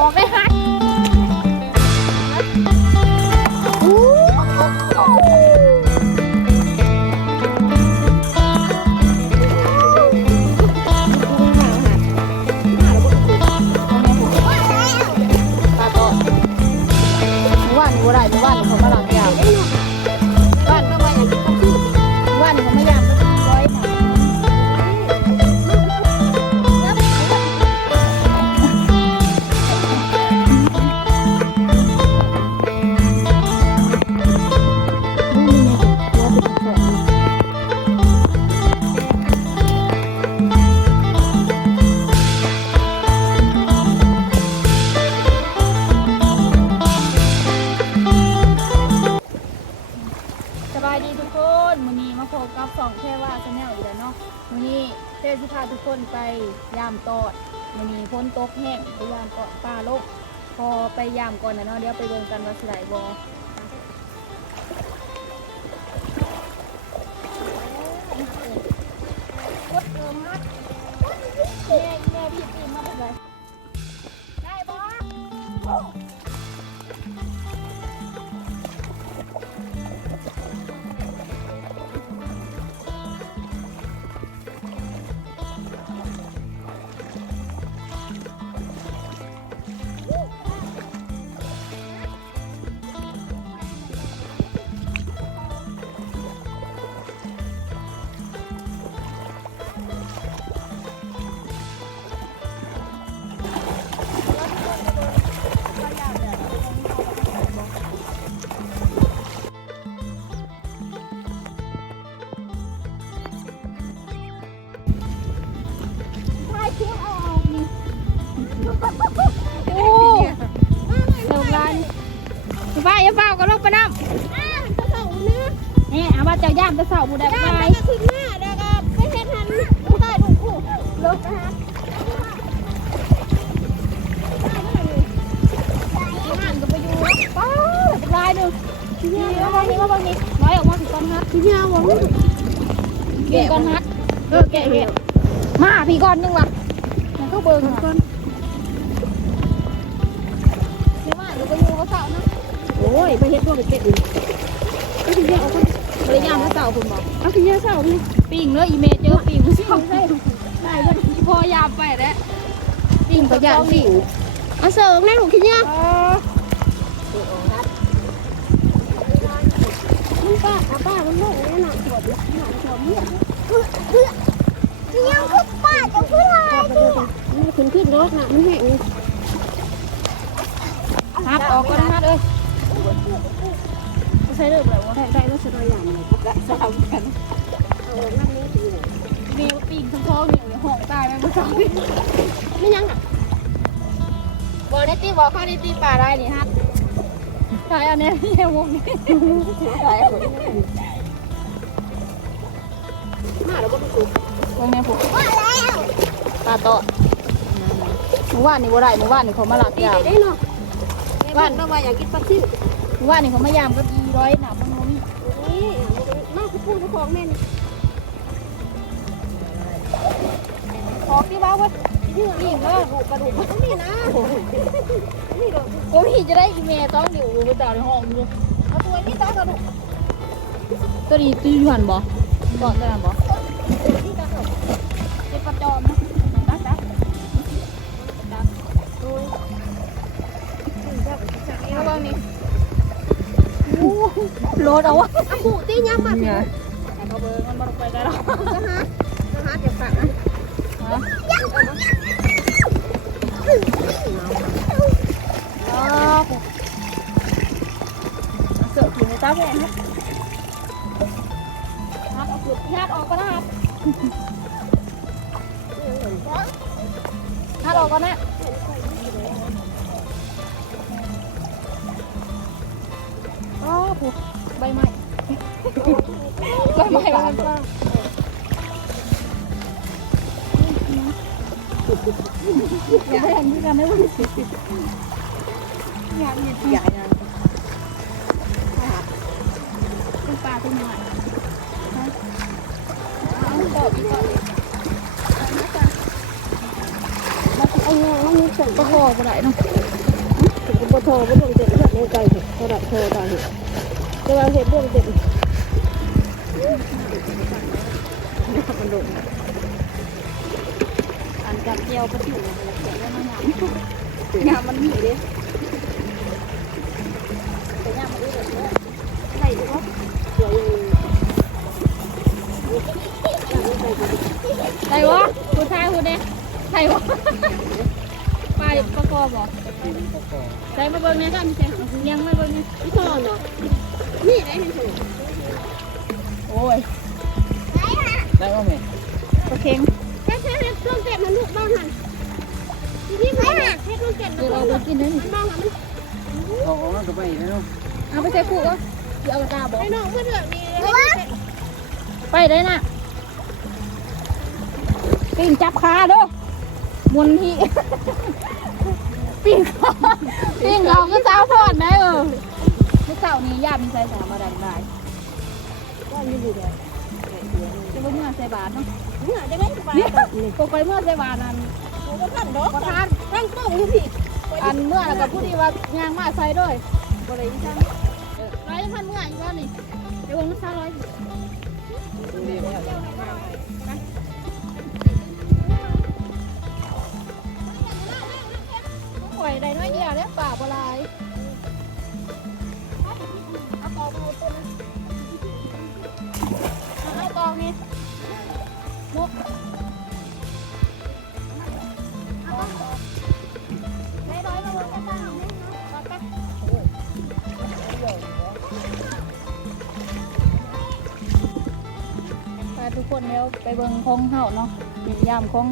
บอก ยามตอดมันมีพ้นตกแห้งไปยามเกาะป่าลกพอไปยามก่อนนะเนาะเดี๋ยวไปเบิ่งกันว่าสิได้บ่ โอ้เริ่มร้านฟ้าอย่าฟ้าก็ลงไปน้ำนี่เอาว่าเจ้าย่ามจะเสาบูได้ไปห่านก็ไปอยู่ป้าเป็นลายหนึ่งนี่ว่าบางนี้ว่าบางนี้น้อยออกมาถึงก้อนฮักพี่ยาวงแกะก้อนฮักเออแกะเห็ดมาพี่ก้อนนึงว่ะ เบิ่งก้อนนี่ว่าเดี๋ยวไปอยู่กับเสานะโอ้ยไปเฮ็ดพวกไปเก็บอีกก็ถึงจะเอาคนบริยามกับเสาคุณบอกเอาถึงจะเศร้าพี่ปิ่งเนื้ออีเมเจอปิ่งผู้ชายได้ได้ก็พอยามไปแล้วปิ่งประหยัดปิ่งเอาเสิร์ฟแม่หนูคิดยังมึงป้าเอาป้ามันโลกเนี่ยหนักหัวดิหนักหัวเมีย ยังคือป้าจะพูดอะไรมันขึ้นขึ้นรถน่ะมันแห้งฮับออกก็ฮับเอ้ยใช้เรื่องแบบว่าได้ได้รถสะดวอย่างเลยครับสลับกันเออนั่นนี่ดีเลยปิ่งทั้งท้องอยู่ในห้องตายไปเมื่อเช้าไม่ยังอะบอกได้ตีบอกข้าได้ตีป่าได้นี่ฮับใช่อันนี้เยี่ยวงนี้ใช่ มาแล้วก็ไปสูบวงนี้ผมว่าแล้วตาโตหมู่บ้านนี่บ่ได้หมู่บ้านนี่เขามาหลักตียามได้เนาะบ้านก็ว่าอยากกินปลาซิ่วหมู่บ้านนี่เขามายามกับอีร้อยหนามันมีนี่มาคือพูดของแม่นี่ออกที่บ้าเว้ยปิ่งเนาะกระดูกมันนี่นะนี่ดอกกูพี่จะได้อีเมลต้องเดี๋ยวกูไปจ่ายในห้องดูเอาตัวนี้ตากระดูกตัวนี้ตื้อหันบ่ บอกได้บ่นี่ตากระดูกเจ็บประจอมนะตักตักเอาบ้างนี่โหลดเอาวะอ่ นมาลงไปได้หรอก็ฮะก็ฮะเดี๋ยวฝากนะอ๋อเสือกอยู่ในตาแพงครับครับเอาขุดญาติออกก็นะครับญาติออกก็นะอ๋อผูกใบไม้ ใบไม้บ้านป้าอย่าให้อันนี้กันได้วันสิอยากเห็นใหญ่นะเป็นปลาตัวใหญ่ เอาต่ออีกก่อนเงี้ยมันมีส่งประคอบ่ได้เนาะถึงกับโทรบ่ลงเต็มแบบในใจเห็ดโทรโทรตาเห็ดจะเราเห็ดเรื่องเต็มมันโดนอันจับเจียวก็อยู่ในเขียนแล้วมันงามงามมันมีเด้ ด้ใช่วะไปประกอบบ่ใส่มาเบิ่งเนี่ยกันใช่ยังไม่เบิ่งเนี่ยพี่ทอเนาะนี่ได้เห็นถูกโอ้ยได้ป่ะแม่โอเคงแค่แค่เห็ดลงเต็มมันลูกบ้างหันพี่พี่ไหนเห็ดลงเต็มเดี๋ยวเราไปกินนั่นบ้างหันเอาออกมาก็ไปแล้วเนาะเอาไปใส่คู่ก็เดี๋ยวเอาตาบอกไอ้น้องเพื่อนแบบนี้ไปได้น่ะปิ่งจับขาเด้อ มุนที่ปิ่งขาปิ่งเราก็สาวพอดนะเออเมื่อเช้านี้ญาติมีใส่สามาดันได้ก็มีอยู่เลยจะไปเมื่อใส่บาทเนาะเนี่ยจะไม่สบายเนี่ยก็ไปเมื่อใส่บาทนั้นผมก็ท่านดอกก็ทานตั้งโต๊ะอยู่พี่อันเมื่อแล้วก็พูดดีว่ายางมาใส่ด้วยบ่ได้จังร้อยพันเมื่ออีกว่านี่เดี๋ยวผมมาซาร้อย ดีมากปล่อยได้น้อยเดียวแล้ป่าบลายเอาตองมาตัวนึงเอาตองนี่มุกได้ร้อยมาบนกระตังนี่นะไปทุกคนแล้วไปเบิ่งของเฮาเนาะมียามของ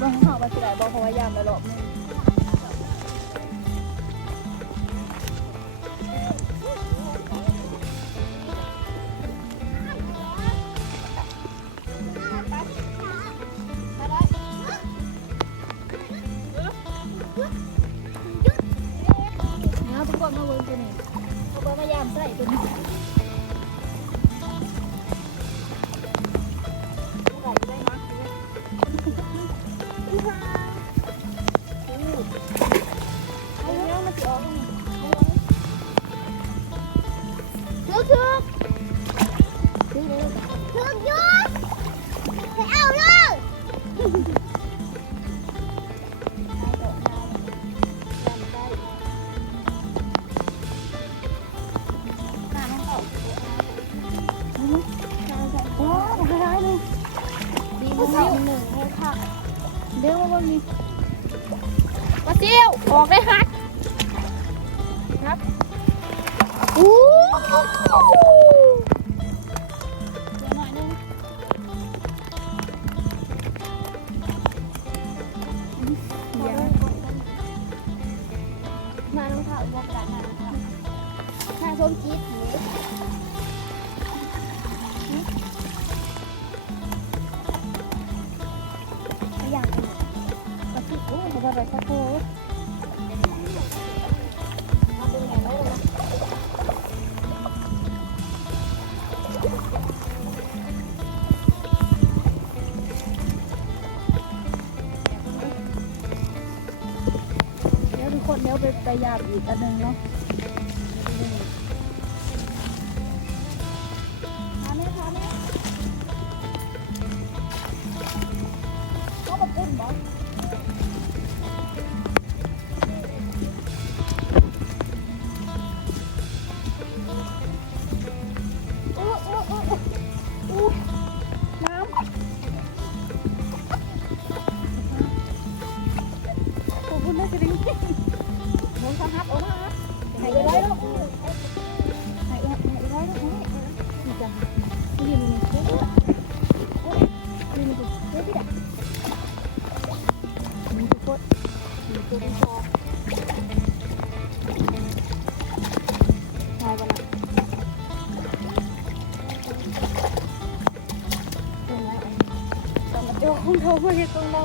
บิ่งของเฮาว่าสิได้บ่เพราะว่ายามแล้วรอบนึง เดี๋ยวมันมีปลาเจียวออกได้ฮักครับอู้ ยวไปไปยาบอีกอันหนึงเนาะ นี่ตัวที่สองใช่ปะล่ะตรงไหนตรงกระจกของเราไม่ใช่ตรงเรา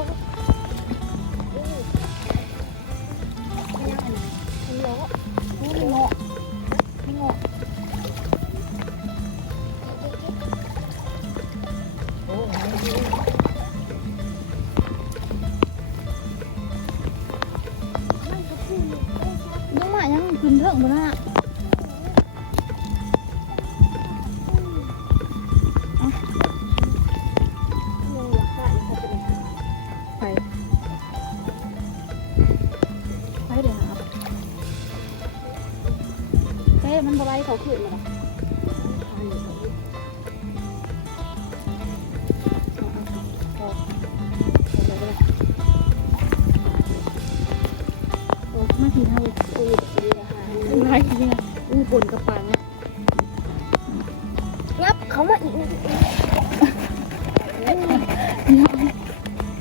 ขึ้นเรื่องบ่น่ะ นะอู้ปนกระปังนะงับเขามาอีกนะ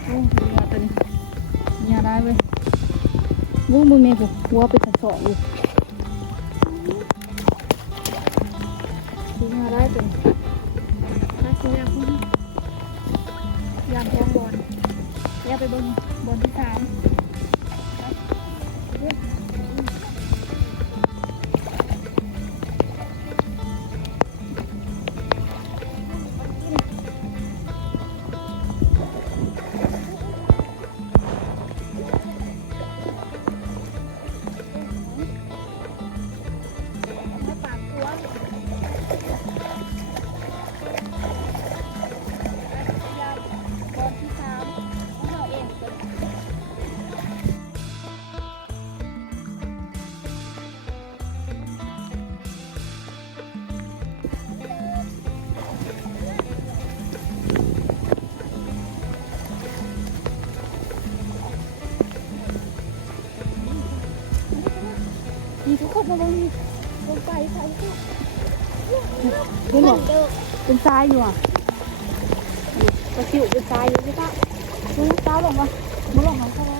โอ้ยยาตัวนี้ยาได้เว้ยวู้มึงเนี่ยผมหัวไปสะสอบอยู่ยาได้ตัวนี้มาสิยาคุณยามท้องบอลยาไปเบนบอลที่สาม กคนมาลงนี่ลงไปใส่ก็เห็นบอกเป็นทรายอยู่อะกระสิวเป็นทรายอยู่ใช่ปะดูตาลงมามาลงของเขาไว้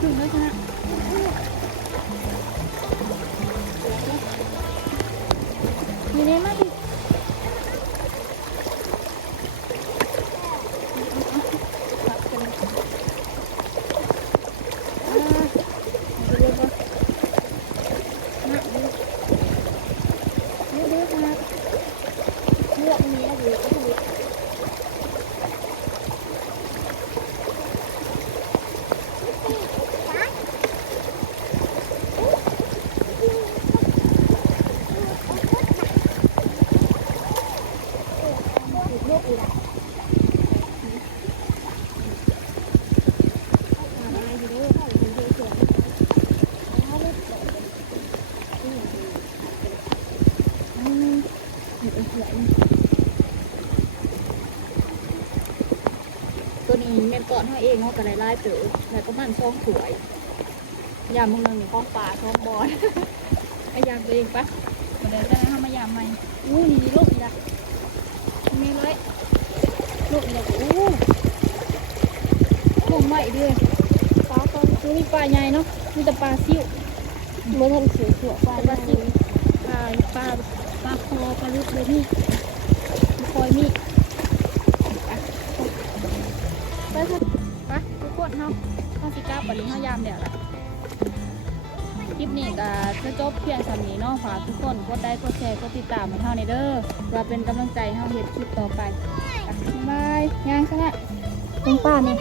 Tương. ตัวนี้เมนก่อนเขาเองเขาก็ได้ไล่เต๋อแล้วก็มันช่องสวยยามมึงนึงนี่ข้องปลาช่องบอลไอยามตัวเองปะมาเดี๋ยวจะให้เขามายามใหม่อู้นี่ลูกอีกละมีเลยลูกอีกละอู้ลูกใหม่ด้วยปลาตอนคือมีปลาใหญ่เนาะมีแต่ปลาซิ่วเมื่อทันเสียเสียปลาปลาได้ซิ่วปลาปลาปลาคอปลาลึกเลยนี่คอยมี เฮาสิกล้าปริห้ายามเดี๋ยวละคลิปนี้ก็จะจบเพียงสำนี้เนาะฝากทุกคนกดไลค์กดแชร์กดติดตามให้เฮาในเด้อเพื่อเป็นกำลังใจให้เฮาเฮ็ดคลิปต่อไปบ๊ายบายย่างซะละคุณป้านี่